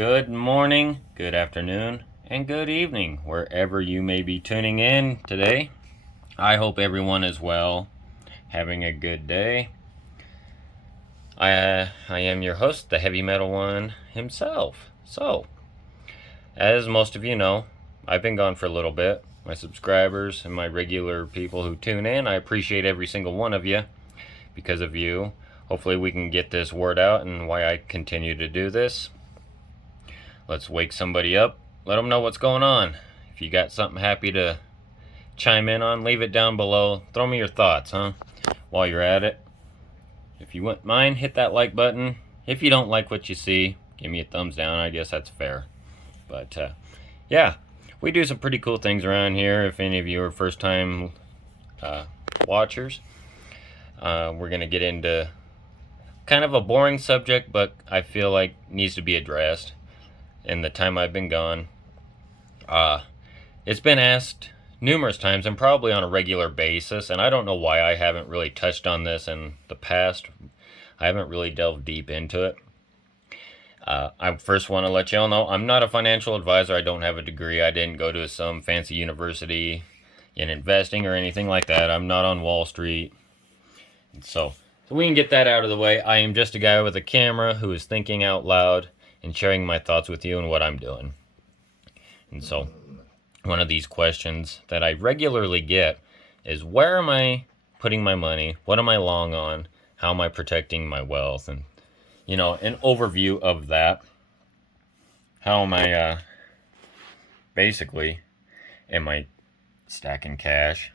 Good morning, good afternoon, and good evening, wherever you may be tuning in today. I hope everyone is well, having a good day. I am your host, the Heavy Metal One himself. So, as most of you know, I've been gone for a little bit. My subscribers and my regular people who tune in, I appreciate every single one of you. Because of you, hopefully we can get this word out and why I continue to do this. Let's wake somebody up. Let them know what's going on. If you got something happy to chime in on, leave it down below. Throw me your thoughts, while you're at it. If you wouldn't mind, hit that like button. If you don't like what you see, give me a thumbs down. I guess that's fair. But, yeah, we do some pretty cool things around here. If any of you are first-time watchers, we're going to get into kind of a boring subject, but I feel like needs to be addressed in the time I've been gone. It's been asked numerous times and probably on a regular basis, and I don't know why I haven't really touched on this in the past. I haven't really delved deep into it. I first want to let y'all know I'm not a financial advisor. I don't have a degree. I didn't go to some fancy university in investing or anything like that. I'm not on Wall Street. So we can get that out of the way. I am just a guy with a camera who is thinking out loud and sharing my thoughts with you and what I'm doing. And so, one of these questions that I regularly get is, where am I putting my money? What am I long on? How am I protecting my wealth? And, an overview of that. How am I, basically, am I stacking cash?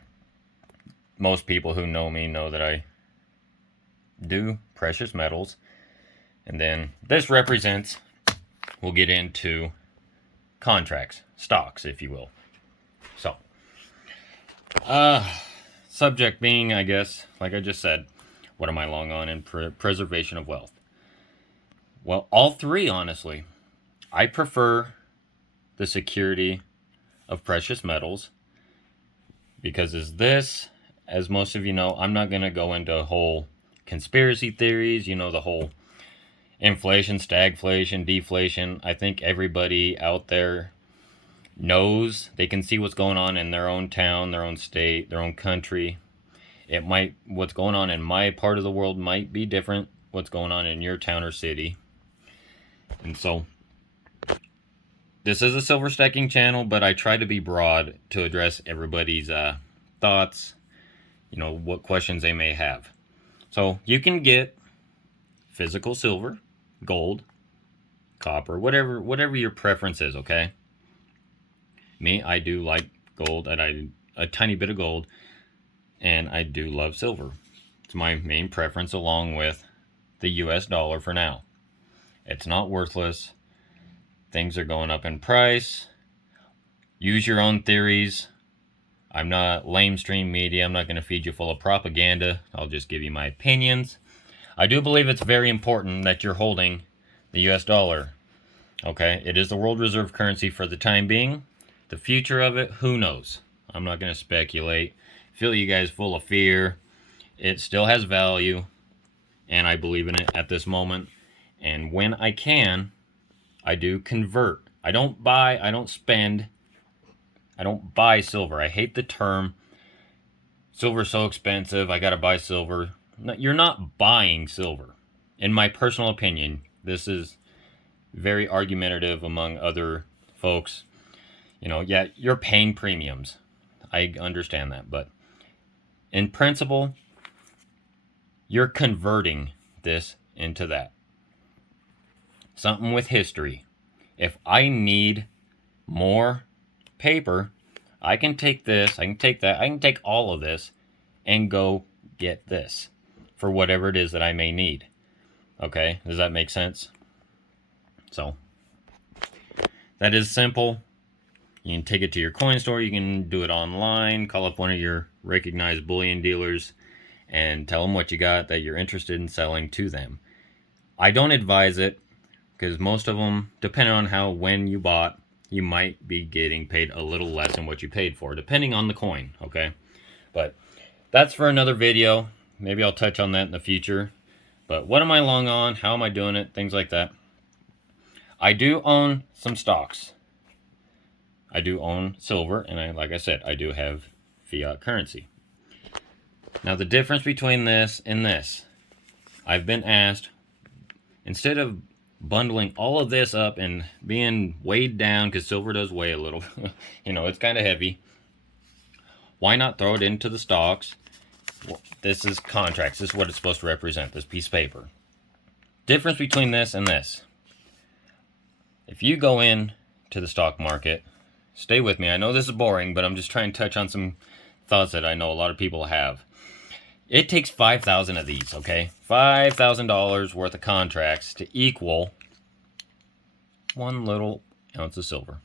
Most people who know me know that I do precious metals. And then this represents, we'll get into contracts, stocks, if you will. So, subject being, I guess, like I just said, what am I long on in preservation of wealth? Well, all three, honestly. I prefer the security of precious metals because as most of you know, I'm not going to go into whole conspiracy theories, the whole inflation, stagflation, deflation. I think everybody out there knows, they can see what's going on in their own town, their own state, their own country. What's going on in my part of the world might be different what's going on in your town or city. And so, this is a silver stacking channel, but I try to be broad to address everybody's thoughts, what questions they may have. So, you can get physical silver, gold, copper, whatever your preference is, okay? Me, I do like gold, and a tiny bit of gold, and I do love silver. It's my main preference along with the US dollar for now. It's not worthless. Things are going up in price. Use your own theories. I'm not lamestream media. I'm not going to feed you full of propaganda. I'll just give you my opinions. I do believe it's very important that you're holding the US dollar. Okay, it is the world reserve currency for the time being. The future of it, who knows? I'm not going to speculate. Fill you guys full of fear. It still has value, and I believe in it at this moment. And when I can, I do convert. I don't buy, I don't spend, I don't buy silver. I hate the term, silver's so expensive, I gotta buy silver. No, you're not buying silver. In my personal opinion, this is very argumentative among other folks. Yeah, you're paying premiums. I understand that, but in principle, you're converting this into that. Something with history. If I need more paper, I can take this, I can take that, I can take all of this and go get this for whatever it is that I may need. Okay, does that make sense? So, that is simple. You can take it to your coin store, you can do it online, call up one of your recognized bullion dealers and tell them what you got that you're interested in selling to them. I don't advise it because most of them, depending on when you bought, you might be getting paid a little less than what you paid for, depending on the coin, okay? But that's for another video. Maybe I'll touch on that in the future. But what am I long on? How am I doing it? Things like that. I do own some stocks. I do own silver, and like I said, I do have fiat currency. Now, the difference between this and this, I've been asked, instead of bundling all of this up and being weighed down, because silver does weigh a little, it's kind of heavy, why not throw it into the stocks? Well, this is contracts. This is what it's supposed to represent, this piece of paper. Difference between this and this. If you go in to the stock market, stay with me. I know this is boring, but I'm just trying to touch on some thoughts that I know a lot of people have. It takes 5,000 of these, okay? $5,000 worth of contracts to equal 1 little ounce of silver.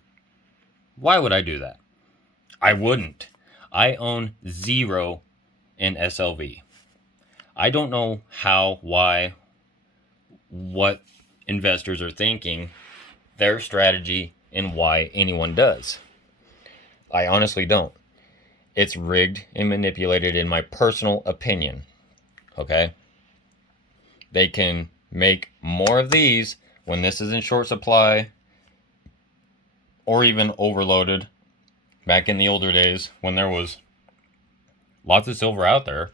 Why would I do that? I wouldn't. I own 0 in SLV. I don't know how, why, what investors are thinking, their strategy, and why anyone does. I honestly don't. It's rigged and manipulated in my personal opinion. Okay? They can make more of these when this is in short supply or even overloaded. Back in the older days when there was lots of silver out there,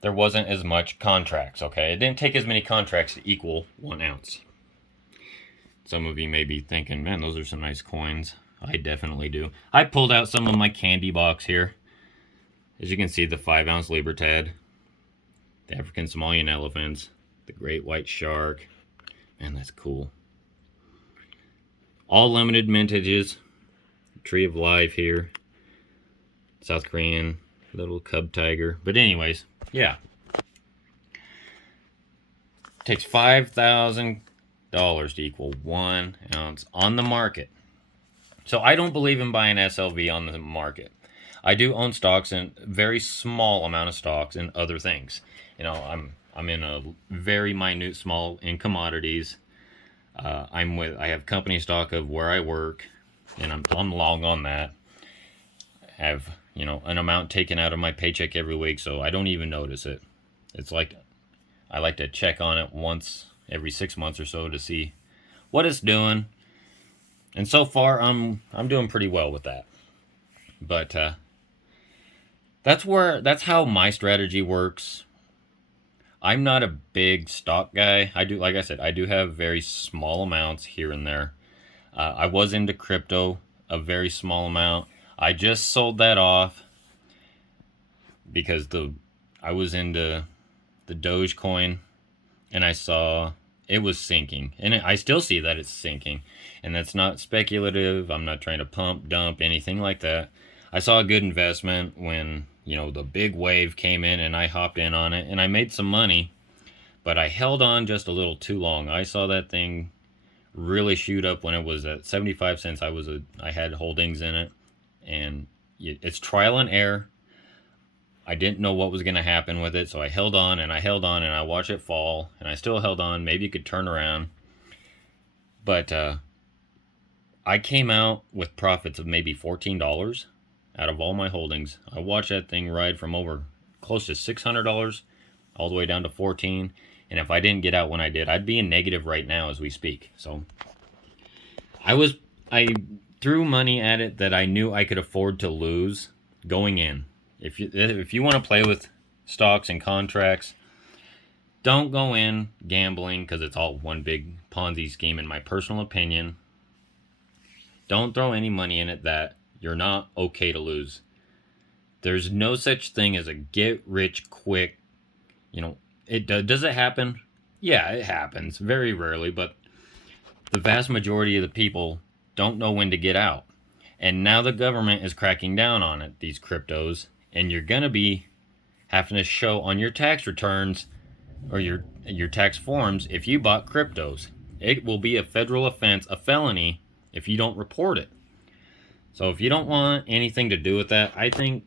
there wasn't as much contracts, okay? It didn't take as many contracts to equal 1 ounce. Some of you may be thinking, man, those are some nice coins. I definitely do. I pulled out some of my candy box here. As you can see, the 5-ounce Libertad, the African Somalian elephants, the great white shark. Man, that's cool. All limited mintages. Tree of Life here. South Korean little cub tiger. But anyways, yeah. Takes $5,000 to equal 1 ounce on the market. So I don't believe in buying SLV on the market. I do own stocks, and very small amount of stocks and other things. I'm in a very minute, small in commodities. I have company stock of where I work, and I'm long on that. I have an amount taken out of my paycheck every week, so I don't even notice it. It's like I like to check on it once every 6 months or so to see what it's doing. And so far, I'm doing pretty well with that. But that's how my strategy works. I'm not a big stock guy. Like I said, I do have very small amounts here and there. I was into crypto, a very small amount. I just sold that off because I was into the Dogecoin, and I saw it was sinking, and I still see that it's sinking. And that's not speculative. I'm not trying to pump, dump, anything like that. I saw a good investment when the big wave came in, and I hopped in on it, and I made some money, but I held on just a little too long. I saw that thing really shoot up when it was at 75 cents. I had holdings in it, and it's trial and error. I didn't know what was going to happen with it, so I held on, and I watched it fall, and I still held on. Maybe it could turn around. But I came out with profits of maybe $14 out of all my holdings. I watched that thing ride from over close to $600 all the way down to $14. And if I didn't get out when I did, I'd be in negative right now as we speak. So I threw money at it that I knew I could afford to lose going in. If you want to play with stocks and contracts, don't go in gambling, because it's all one big Ponzi scheme, in my personal opinion. Don't throw any money in it that you're not okay to lose. There's no such thing as a get rich quick. Does it happen? Yeah, it happens very rarely, but the vast majority of the people don't know when to get out. And now the government is cracking down on it, these cryptos, and you're going to be having to show on your tax returns or your tax forms if you bought cryptos. It will be a federal offense, a felony, if you don't report it. So if you don't want anything to do with that, I think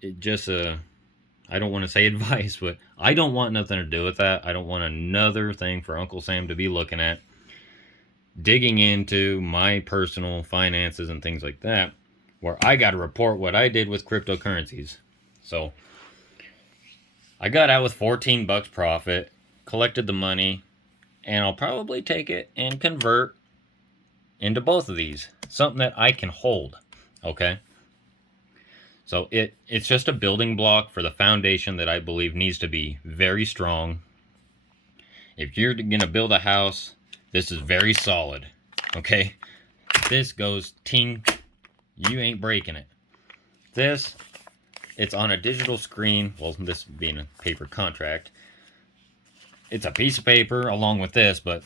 it just I don't want to say advice, but I don't want nothing to do with that. I don't want another thing for Uncle Sam to be looking at, digging into my personal finances and things like that, where I got to report what I did with cryptocurrencies. So I got out with $14 profit, collected the money, And I'll probably take it and convert into both of these. Something that I can hold. Okay? So it's just a building block for the foundation that I believe needs to be very strong. If you're going to build a house, this is very solid. Okay? This goes ting. You ain't breaking it. This, it's on a digital screen. Well, this being a paper contract. It's a piece of paper along with this, but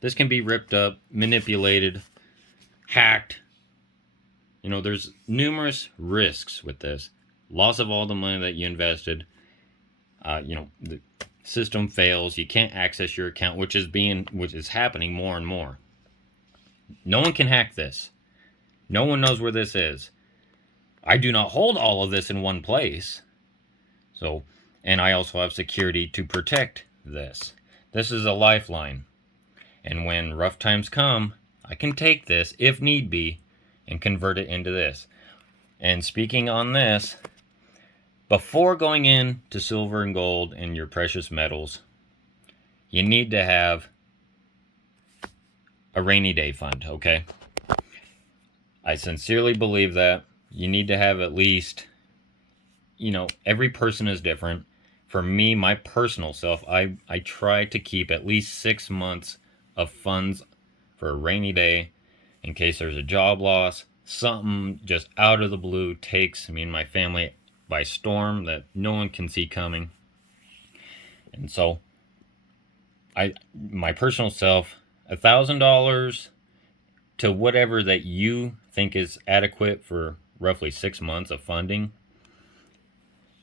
this can be ripped up, manipulated, hacked. You know, there's numerous risks with this. Loss of all the money that you invested. The system fails. You can't access your account, which is happening more and more. No one can hack this. No one knows where this is. I do not hold all of this in one place. So, and I also have security to protect this. This is a lifeline. And when rough times come, I can take this, if need be, and convert it into this. And speaking on this, before going into silver and gold and your precious metals, you need to have a rainy day fund, okay? I sincerely believe that. You need to have at least, every person is different. For me, my personal self, I try to keep at least 6 months of funds for a rainy day in case there's a job loss. Something just out of the blue takes me and my family by storm that no one can see coming. And so, my personal self, $1,000 to whatever that you think is adequate for roughly 6 months of funding.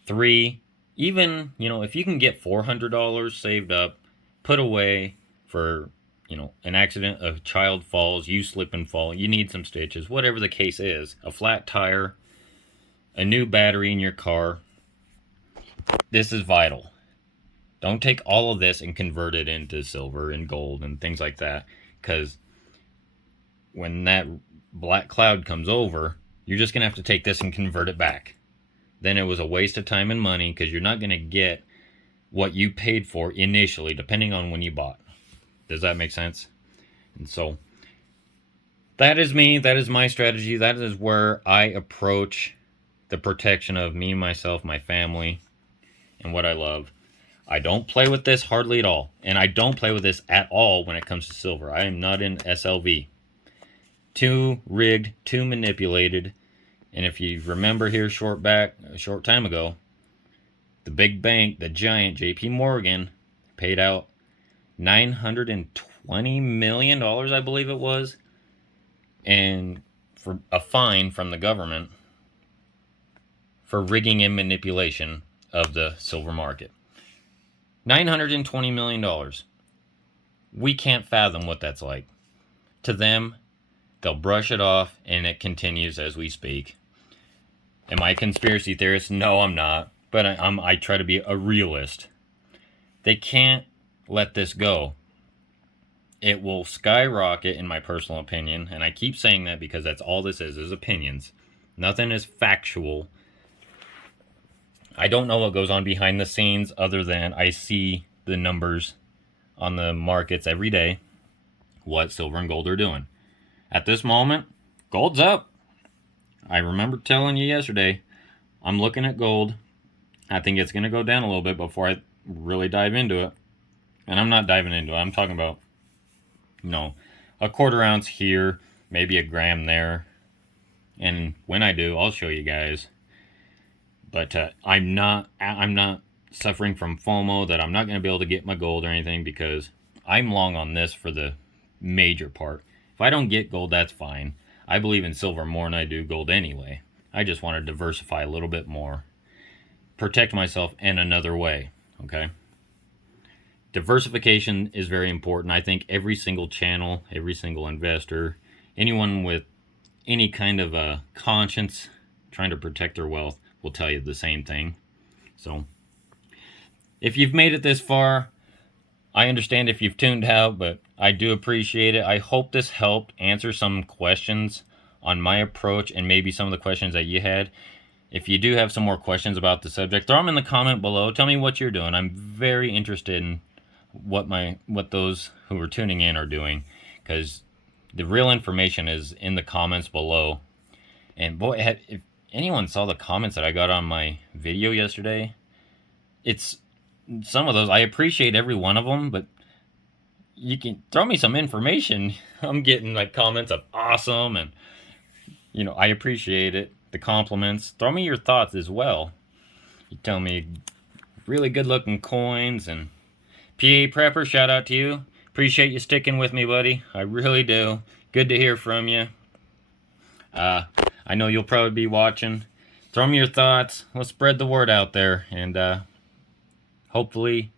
3, even, if you can get $400 saved up, put away for, an accident, a child falls, you slip and fall, you need some stitches, whatever the case is, a flat tire, a new battery in your car. This is vital. Don't take all of this and convert it into silver and gold and things like that, because when that black cloud comes over, you're just going to have to take this and convert it back. Then it was a waste of time and money, because you're not going to get what you paid for initially, depending on when you bought. Does that make sense? And so, that is me. That is my strategy. That is where I approach the protection of me, myself, my family, and what I love. I don't play with this hardly at all. And I don't play with this at all when it comes to silver. I am not in SLV. Too rigged, too manipulated. And if you remember here a short time ago, the big bank, the giant JP Morgan, paid out $920 million, I believe it was, and for a fine from the government for rigging and manipulation of the silver market. $920 million. We can't fathom what that's like. To them, they'll brush it off, and it continues as we speak. Am I a conspiracy theorist? No, I'm not. But I try to be a realist. They can't let this go. It will skyrocket, in my personal opinion. And I keep saying that because that's all this is opinions. Nothing is factual. I don't know what goes on behind the scenes other than I see the numbers on the markets every day, what silver and gold are doing. At this moment, gold's up. I remember telling you yesterday, I'm looking at gold. I think it's going to go down a little bit before I really dive into it. And I'm not diving into it. I'm talking about, a quarter ounce here, maybe a gram there. And when I do, I'll show you guys. But I'm not suffering from FOMO that I'm not going to be able to get my gold or anything, because I'm long on this for the major part. If I don't get gold, that's fine. I believe in silver more than I do gold anyway. I just want to diversify a little bit more. Protect myself in another way, okay? Diversification is very important. I think every single channel, every single investor, anyone with any kind of a conscience trying to protect their wealth will tell you the same thing. So, if you've made it this far, I understand if you've tuned out, but I do appreciate it. I hope this helped answer some questions on my approach and maybe some of the questions that you had. If you do have some more questions about the subject, throw them in the comment below. Tell me what you're doing. I'm very interested in what those who are tuning in are doing, because the real information is in the comments below. And boy, if anyone saw the comments that I got on my video yesterday, it's some of those, I appreciate every one of them, but you can throw me some information. I'm getting like comments of awesome, and I appreciate it, the compliments. Throw me your thoughts as well. You tell me really good looking coins. And PA Prepper, shout out to you. Appreciate you sticking with me, buddy. I really do. Good to hear from you. I know you'll probably be watching. Throw me your thoughts. Let's spread the word out there. And hopefully,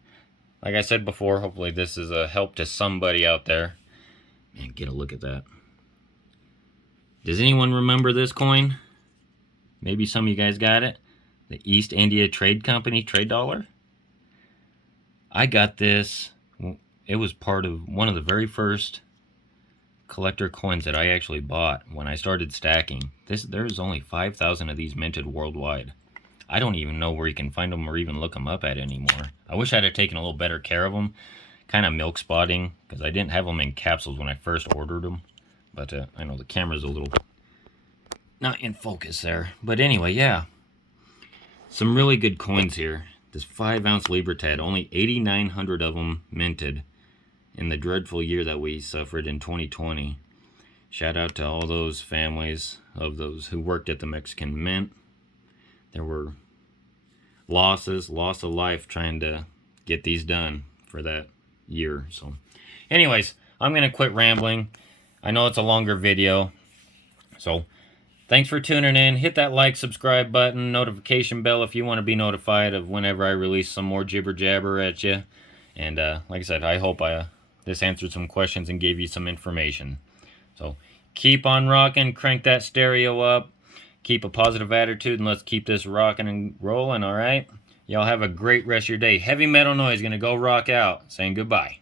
like I said before, hopefully this is a help to somebody out there. Man, get a look at that. Does anyone remember this coin? Maybe some of you guys got it. The East India Trade Company trade dollar. I got this. It was part of one of the very first collector coins that I actually bought when I started stacking. There's only 5,000 of these minted worldwide. I don't even know where you can find them or even look them up at anymore. I wish I'd have taken a little better care of them. Kind of milk spotting, because I didn't have them in capsules when I first ordered them. But I know the camera's a little not in focus there. But anyway, yeah. Some really good coins here. This 5-ounce Libertad, only 8,900 of them minted in the dreadful year that we suffered in 2020. Shout out to all those families of those who worked at the Mexican Mint. There were loss of life trying to get these done for that year. So anyways, I'm going to quit rambling. I know it's a longer video. So thanks for tuning in. Hit that like, subscribe button, notification bell if you want to be notified of whenever I release some more jibber jabber at you. And like I said, I hope this answered some questions and gave you some information. So keep on rocking, crank that stereo up, keep a positive attitude, and let's keep this rocking and rolling, all right? Y'all have a great rest of your day. Heavy Metal Noise going to go rock out, saying goodbye.